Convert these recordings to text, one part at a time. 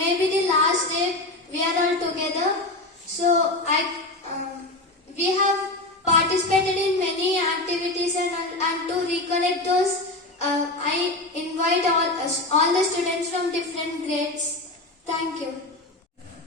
may be the last day we are all together. So we have participated in many activities and to recollect those, I invite all the students from different grades. Thank you.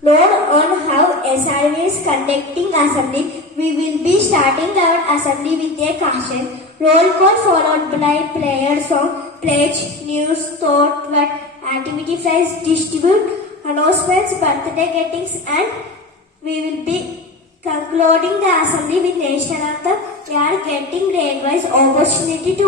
Known on how SRV is conducting assembly, we will be starting our assembly with a caution. Roll call followed by prayer song, pledge, news, thought, word, activity flyers, distribute, announcements, birthday gettings, and we will be concluding the assembly with national anthem. We are getting grade-wise opportunity to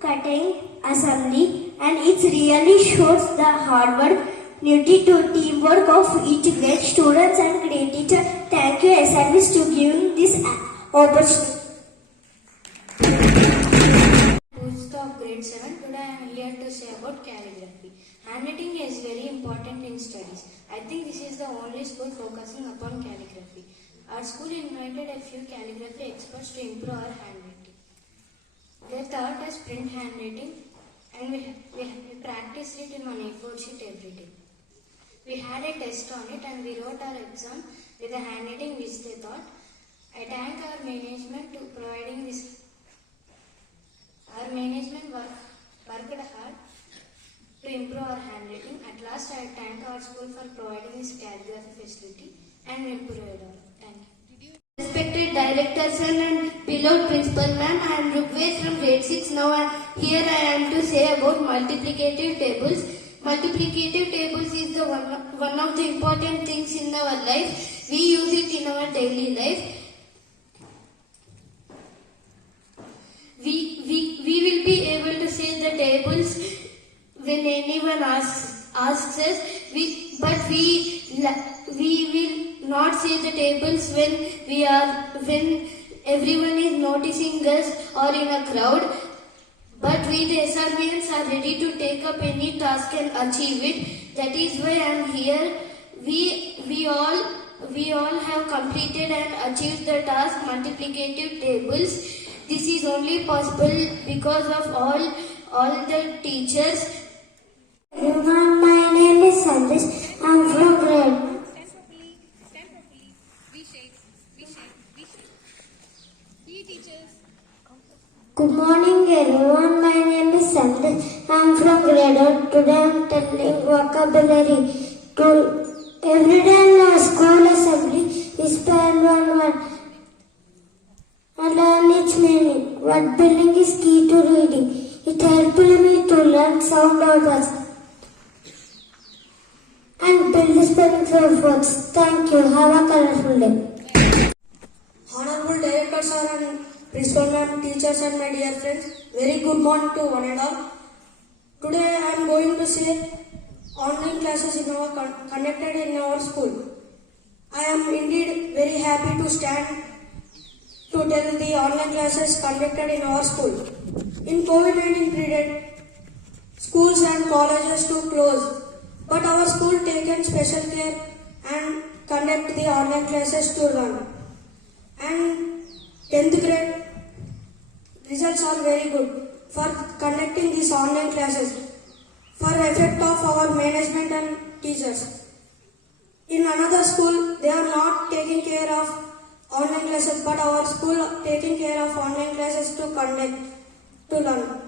conduct assembly, and it really shows the hard work needed to teamwork of each grade students and grade teacher. Thank you SRVs to giving this opportunity. Of grade 7. Today I am here to say about calligraphy. Handwriting is very important in studies. I think this is the only school focusing upon calligraphy. Our school invited a few calligraphy experts to improve our handwriting. They taught us print handwriting and we practiced it in one A4 sheet every day. We had a test on it and we wrote our exam with the handwriting which they taught. I thank our management to providing this. Our management worked hard to improve our handwriting. At last, I thank our school for providing this calligraphy facility and improved all. Thank you. Respected director sir and beloved principal ma'am, I am Rugved from grade 6 now, and here I am to say about multiplicative tables. Multiplicative tables is the one of the important things in our life. We use it in our daily life. We will be able to say the tables when anyone asks us, but we will not say the tables when everyone is noticing us or in a crowd. But we the SRVians are ready to take up any task and achieve it. That is why I am here. We all have completed and achieved the task multiplicative tables. This is only possible because of all the teachers. Everyone, my name is Sandesh. I am from grade. Stand properly. We shake. Teachers. Good morning everyone, my name is Sandesh. I am from grade 8. Today I am telling vocabulary. Every day in our school assembly, we spend one word and learn its meaning. Word building is key to reading. It helped me to learn sound orders and build the spellings of words. Thank you. Have a colorful day. Honorable Director Sir and Principal Ma'am, teachers and my dear friends, very good morning to one and all. Today I am going to say online classes conducted in our school. I am indeed very happy to stand to tell the online classes conducted in our school. In COVID-19 period, schools and colleges to close, but our school taken special care and conduct the online classes to run. And 10th grade results are very good for conducting these online classes for effect of our management and teachers. In another school, they are not taking care of online classes, but our school taking care of online classes to conduct, to learn.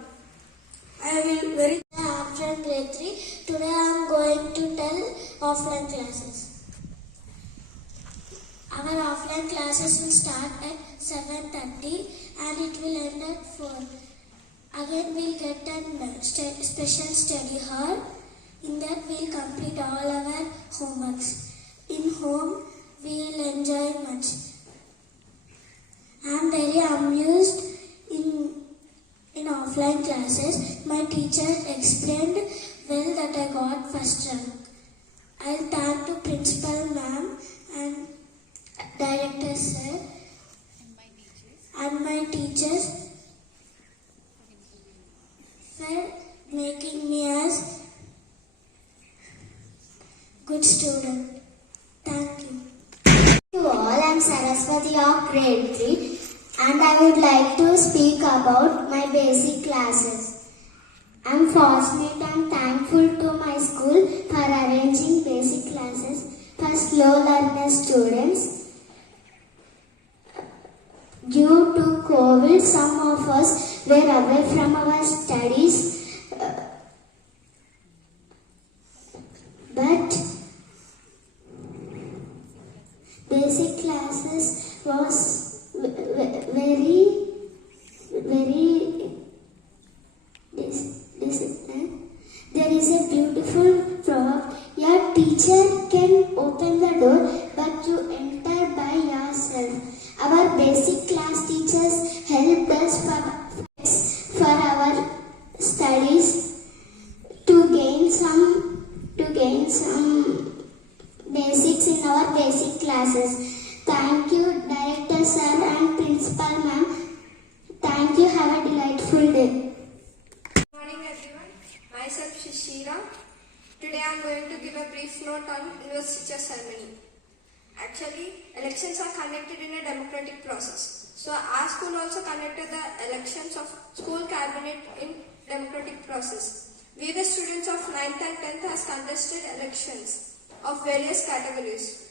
I will very. I am from grade 3. Today I am going to tell offline classes. Our offline classes will start at 7:30 and it will end at 4. Again we will get a special study hall. In that we will complete all our homeworks. In home we will enjoy much. I am very amused in offline classes. My teacher explained well that I got first rank. I will thank to Principal Ma'am and Director Sir and my teachers for making me as good student. Thank you. To all, I am Saraswati of grade 3 and I would like to speak about my basic classes. I am fortunate and thankful to my school for arranging basic slow learner students. Due to COVID, some of us were away from our studies, but basic classes was very disciplined. There is a beautiful proverb: your teacher can open the door, but you enter by yourself. Our basic class teachers helped us for our studies to gain some basics in our basic classes. Thank you, Director Sir and Principal Ma'am. Thank you. Have a delightful day. Good morning everyone. Myself Shishira. Today I am going to give a brief note on investiture ceremony. Actually, elections are conducted in a democratic process. So our school also conducted the elections of school cabinet in democratic process. We the students of 9th and 10th has contested elections of various categories.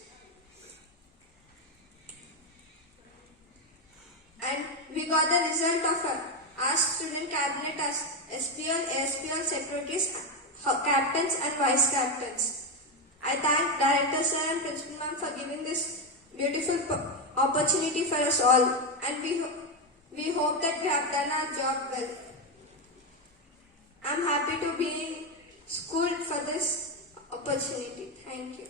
And we got the result of our student cabinet as SPL, ASPL secretaries, captains and vice captains. I thank Director Sir and Principal Ma'am for giving this beautiful opportunity for us all, and we hope that we have done our job well. I am happy to be in school for this opportunity. Thank you.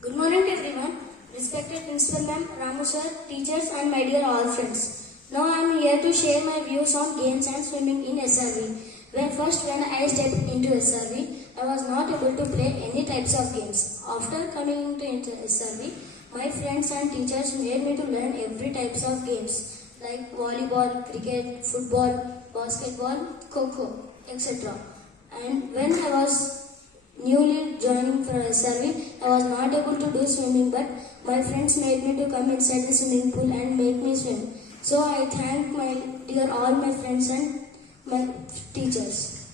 Good morning everyone, respected Principal Ma'am, Ramu Sir, teachers and my dear all friends. Now I am here to share my views on games and swimming in SRV. When I stepped into SRV, I was not able to play any types of games. After coming into SRV, my friends and teachers made me to learn every types of games like volleyball, cricket, football, basketball, kho-kho, etc. And when I was newly joining for SRV, I was not able to do swimming, but my friends made me to come inside the swimming pool and make me swim. So I thank all my friends and my teachers.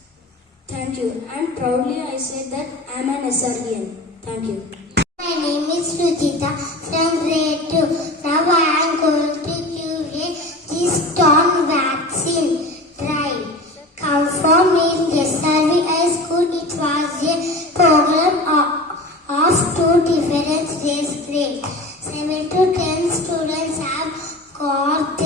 Thank you. And proudly I say that I am an SRVN. Thank you. My name is Rujita from grade 2. Now I am going to give a Keystone vaccine drive. Confirm in SRV High School. It was a program of 2 different age grades. 7 to 10 students have got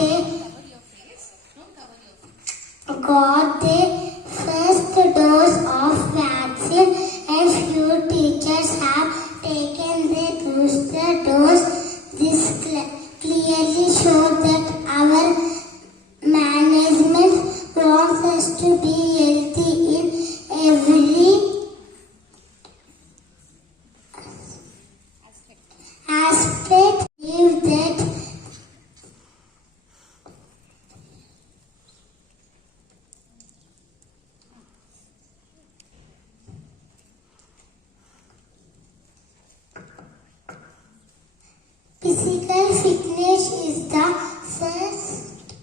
the first dose of vaccine, and few teachers have taken the booster dose. This clearly shows that our management wants us to be healthy in every aspect. Believe that physical fitness is the first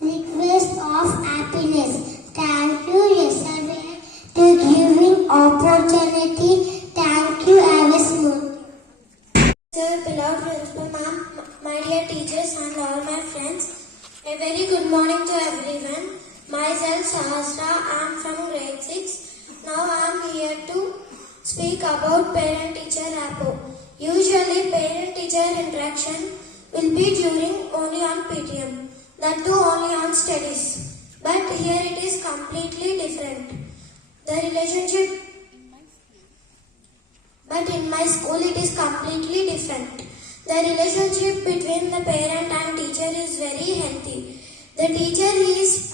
request of happiness. Thank you, SRV, to giving opportunity. Thank you, Avis. Sir, beloved Principal Ma'am, my dear teachers and all my friends, a very good morning to everyone. Myself, Sahasra, I am from grade 6. Now I am here to speak about parent-teacher rapport. Usually, parent-teacher interaction will be during only on PTM, that too only on studies. But here it is completely different. But in my school it is completely different. The relationship between the parent and teacher is very healthy. The teacher is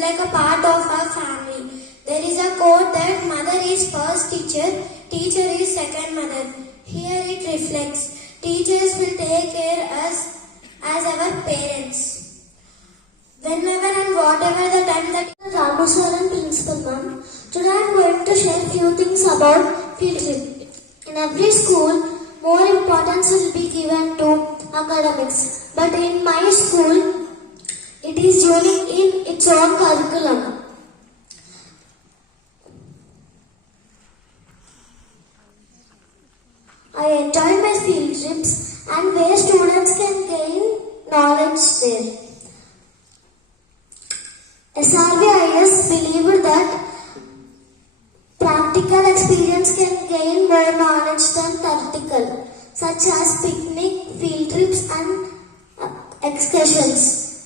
like a part of our family. There is a quote that mother is first teacher, teacher is second mother. Here it reflects. Teachers will take care of us as our parents. Whenever and whatever the time that Ramu Sir and Principal Ma'am, today I am going to share few things about field trip. In every school, more importance will be given to academics. But in my school, it is unique in its own curriculum. field trips and where students can gain knowledge there. SRVIS believed that practical experience can gain more knowledge than theoretical, such as picnic, field trips and excursions.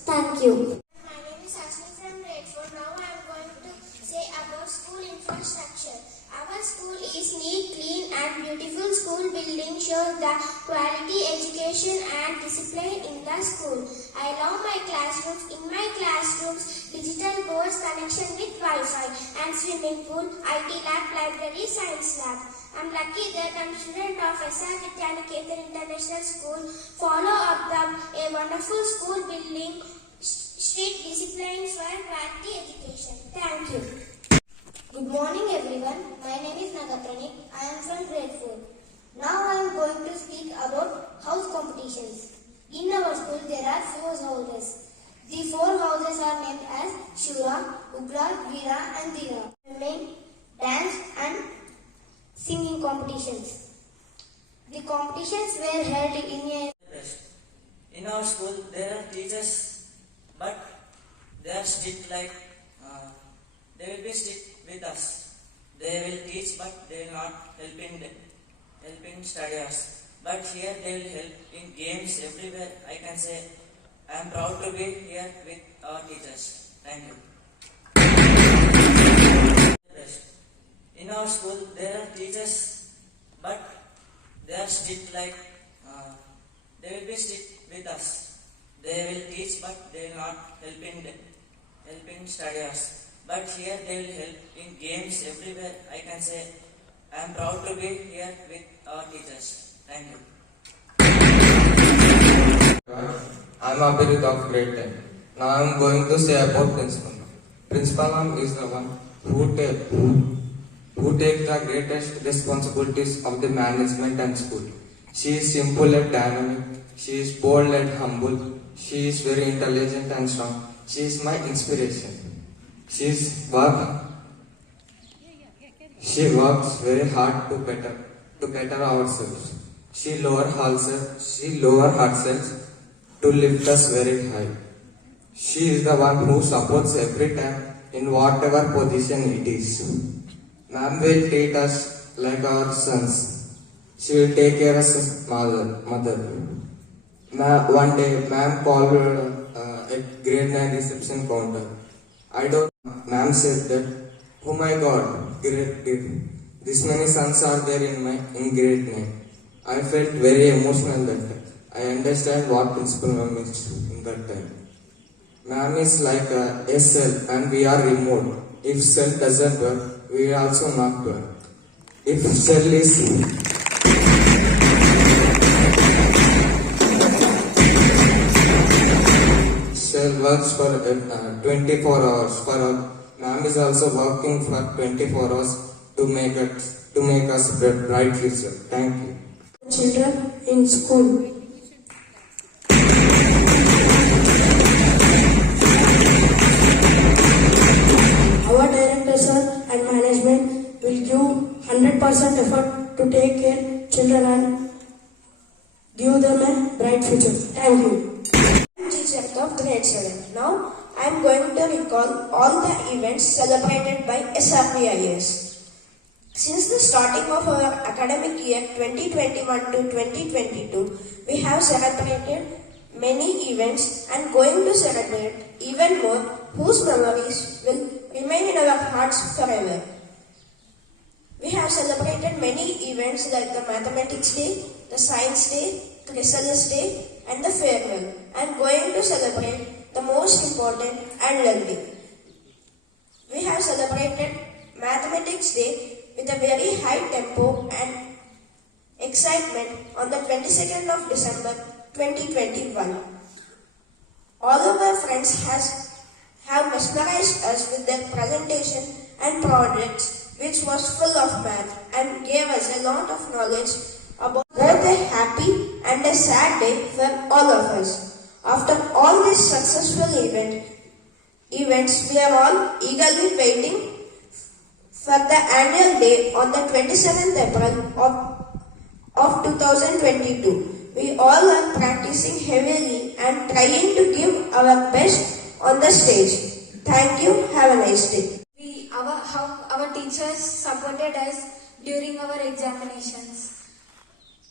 Thank you. My name is Ashley from grade 4. Now I am going to say about school infrastructure. Our school is neat, clean and beautiful. School building shows the quality education and discipline in the school. I love my classrooms. In my classrooms, digital boards, connection with Wi-Fi and swimming pool, IT lab, library, science lab. I'm lucky that I'm a student of SR Vidyaniketan International School. Follow up a wonderful school building, strict discipline for quality education. Thank you. Good morning everyone. My name is Nagapranik. I am from grade 4. Now I am going to speak about house competitions. In our school there are 4 houses. The 4 houses are named as Shura, Ugra, Veera and Dira. Swimming, dance and singing competitions. The competitions were held in our school. There are teachers, but they are strict they will be strict with us. They will teach, but they will not help in studies. But here they will help in games everywhere. I can say I am proud to be here with our teachers. Thank you. In our school there are teachers, but they are strict they will be strict with us. They will teach, but they will not help in studies. But here they will help in games everywhere. I can say I am proud to be here with our teachers. Thank you. I am Abhiruth of grade 10. Now I am going to say about principal. Principal is the one who take the greatest responsibilities of the management and school. She is simple and dynamic. She is bold and humble. She is very intelligent and strong. She is my inspiration. She works very hard to better ourselves. She lower herself to lift us very high. She is the one who supports every time in whatever position it is. Ma'am will treat us like our sons. She will take care of us mother. One day, ma'am called at grade 9 reception counter. Ma'am said that, oh my God, this many sons are there in grade 9. I felt very emotional that time. I understand what principal ma'am is in that time. Ma'am is like a cell and we are remote. If cell doesn't work, we also not work. If cell works for 24 hours per hour, ma'am is also working for 24 hours to make us a bright future. Thank you. Children in school. Our director sir and management will give 100% effort to take care of children and give them a bright future. Thank you. I am teacher of grade 7. Now I am going to recall all the events celebrated by SRVIS. Since the starting of our academic year 2021 to 2022, we have celebrated many events and going to celebrate even more whose memories will remain in our hearts forever. We have celebrated many events like the Mathematics Day, the Science Day, Chrysalis Day and the Farewell, and going to celebrate the most important Annual Day. We have celebrated Mathematics Day with a very high tempo and excitement on the 22nd of December 2021. All of our friends have mesmerized us with their presentation and projects, which was full of math and gave us a lot of knowledge about both a happy and a sad day for all of us. After all these successful events, we are all eagerly waiting for the annual day on the 27th April of 2022. We all are practicing heavily and trying to give our best on the stage. Thank you. Have a nice day. How our teachers supported us during our examinations.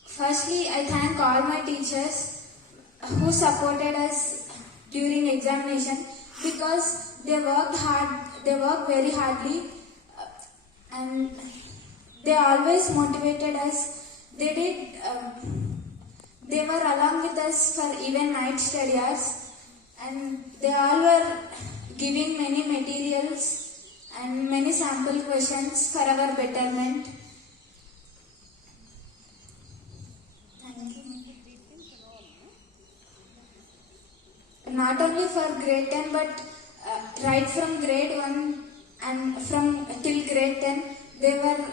Firstly, I thank all my teachers who supported us during examination because they worked hard. They worked very hardly, and they always motivated us. They were along with us for even night study hours, and they all were giving many materials and many sample questions for our betterment. Thank you. Not only for grade 10 but right from grade 1 and from till grade 10 they were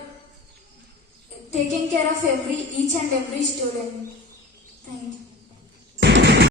taking care of each and every student.